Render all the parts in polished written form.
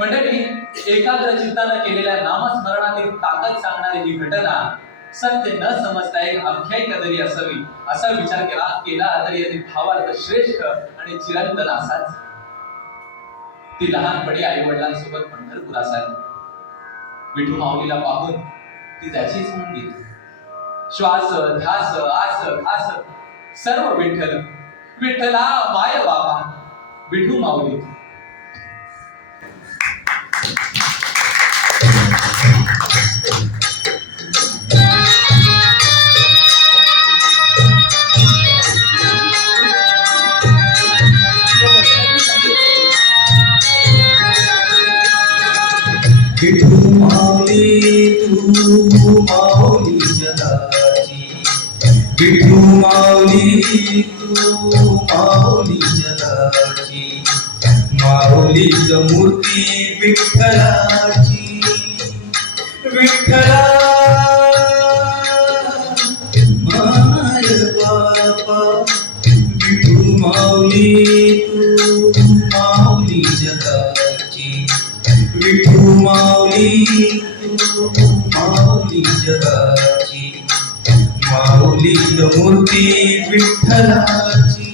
मंडळी, एकाग्र चित्तानं केलेल्या नामस्मरणातील ताकद सांगणारी ही घटना सत्य न समजता एक आख्यायिका जरी असावी असा विचार केला तरी यातील भावार्थ श्रेष्ठ आणि चिरंतन असाच. ती लहानपणी आई वडिलांसोबत पंढरपुरात आली. विठू माऊलीला पाहून ती त्याचीच म्हणून गेली. श्वास ध्यास आस घास सर्व विठ्ठल, विठ्ठला माय बाबा विठू माऊली. विठू माऊली तू माऊली जगाची, विठू माऊली तू माऊली जगाची, माऊलीच मूर्ती विठ्ठलाची. विठ्ठला माय बाबा विठू माऊली तू माऊली जगाची, विठू माऊली तू माऊली जगाची, माऊलीच मूर्ती विठ्ठलाची.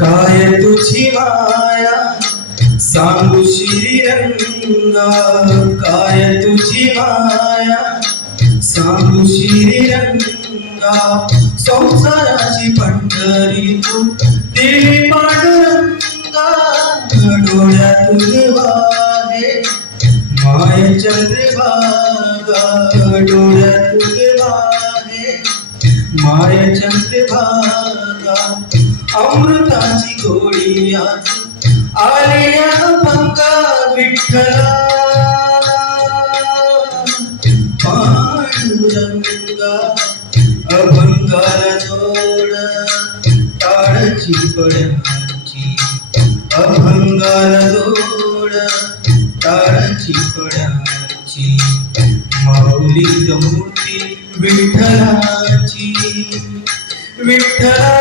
काय तुझी माया सांगू श्रीरंगा, काय तुझी माया सांगू श्रीरंगा, संसाराची पंढरी तू दिली पांडुरंगा, डोळ्यातून वाहे माय चंद्रभागा, डोळ्यातून वाहे माय चंद्रभागा, अमृताची गोडी आज आली अभंगा. विठ्ठला पांडुरंगा, अभंगाला जोड टाळची पड्याची, अभंगाला जोड टाळची पड्याची, माऊली मूर्ती विठ्ठलाची. विठ्ठला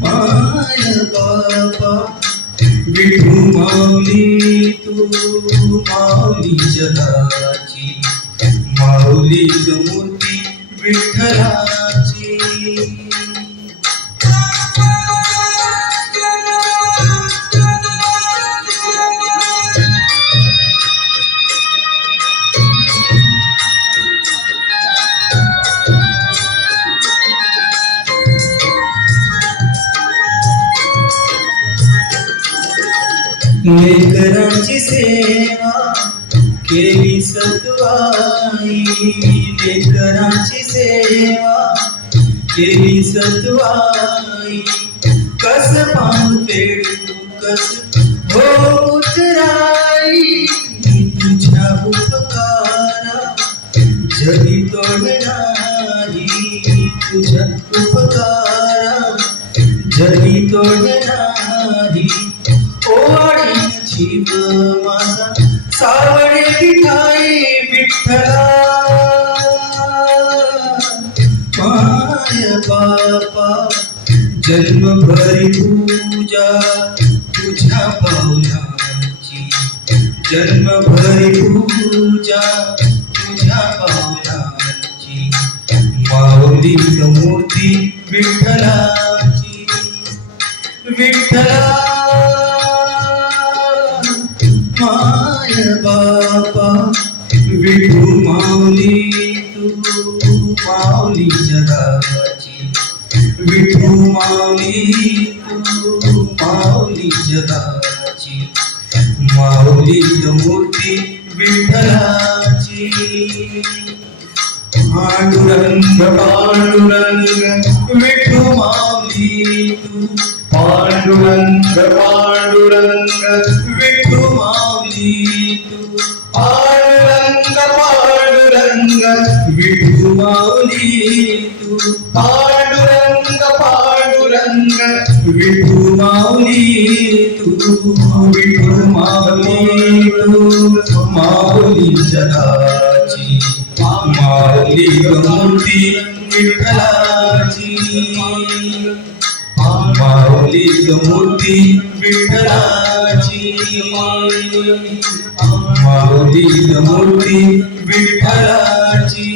माय बाबा विठू माऊली तू माऊली जगाची, माऊलीच मूर्ती विठ्ठलाची. लेकरांची सेवा केली सतवाई, लेकरांची सेवा केली सतवाई, कस पांग फेडू कस हो उतराई, तुझ्या उपकारा जगी तोड नाही, तुझ्या उपकारा जगी तोड नाही, ओवाळीन जीव माझा सावळे विठाई. विठ्ठला माय बाबा जन्मभरी पूजा तुझ्या पावलाची, जन्मभरी पूजा तुझ्या पावलाची, माऊलीच मूर्ती विठ्ठलाची. विठ्ठला माय बाबा विठू माऊली तू माऊली जगाची, विठू माऊली तू माऊली जगाची, माऊलीच मूर्ती विठ्ठलाची. पांडुरंग पांडुरंग विठू माऊली तू, पांडुरंग पांडुरंग विठू माऊली तू, पांडुरंग पांडुरंग विठू माऊली तू पांडुरंग पांडुरंग विठू माऊली तू विठू माऊली तू माऊली जगाची माऊली मूर्ती विठ्ठलाची माऊली मूर्ती विठ्ठलाची माऊली मूर्ती विठ्ठलाची